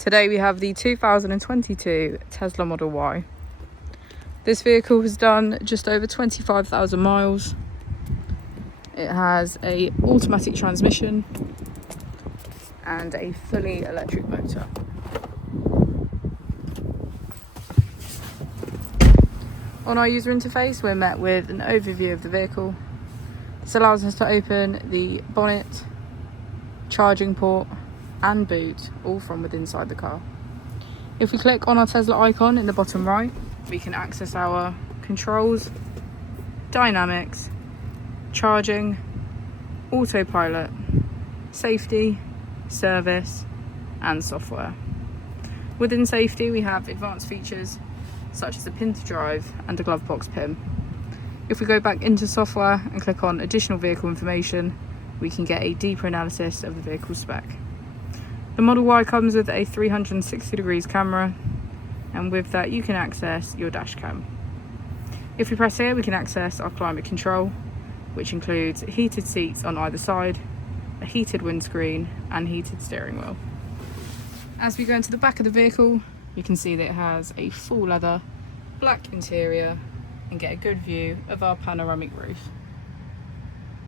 Today we have the 2022 Tesla Model Y. This vehicle has done just over 25,000 miles. It has an automatic transmission and a fully electric motor. On our user interface, we're met with an overview of the vehicle. This allows us to open the bonnet, charging port and boot, all from within inside the car. If we click on our Tesla icon in the bottom right, we can access our controls, dynamics, charging, autopilot, safety, service and software. Within safety we have advanced features such as a pin to drive and a glove box pin. If we go back into software and click on additional vehicle information, we can get a deeper analysis of the vehicle spec. The Model Y comes with a 360 degrees camera, and with that you can access your dash cam. If we press here, we can access our climate control, which includes heated seats on either side, a heated windscreen and heated steering wheel. As we go into the back of the vehicle, you can see that it has a full leather black interior and get a good view of our panoramic roof.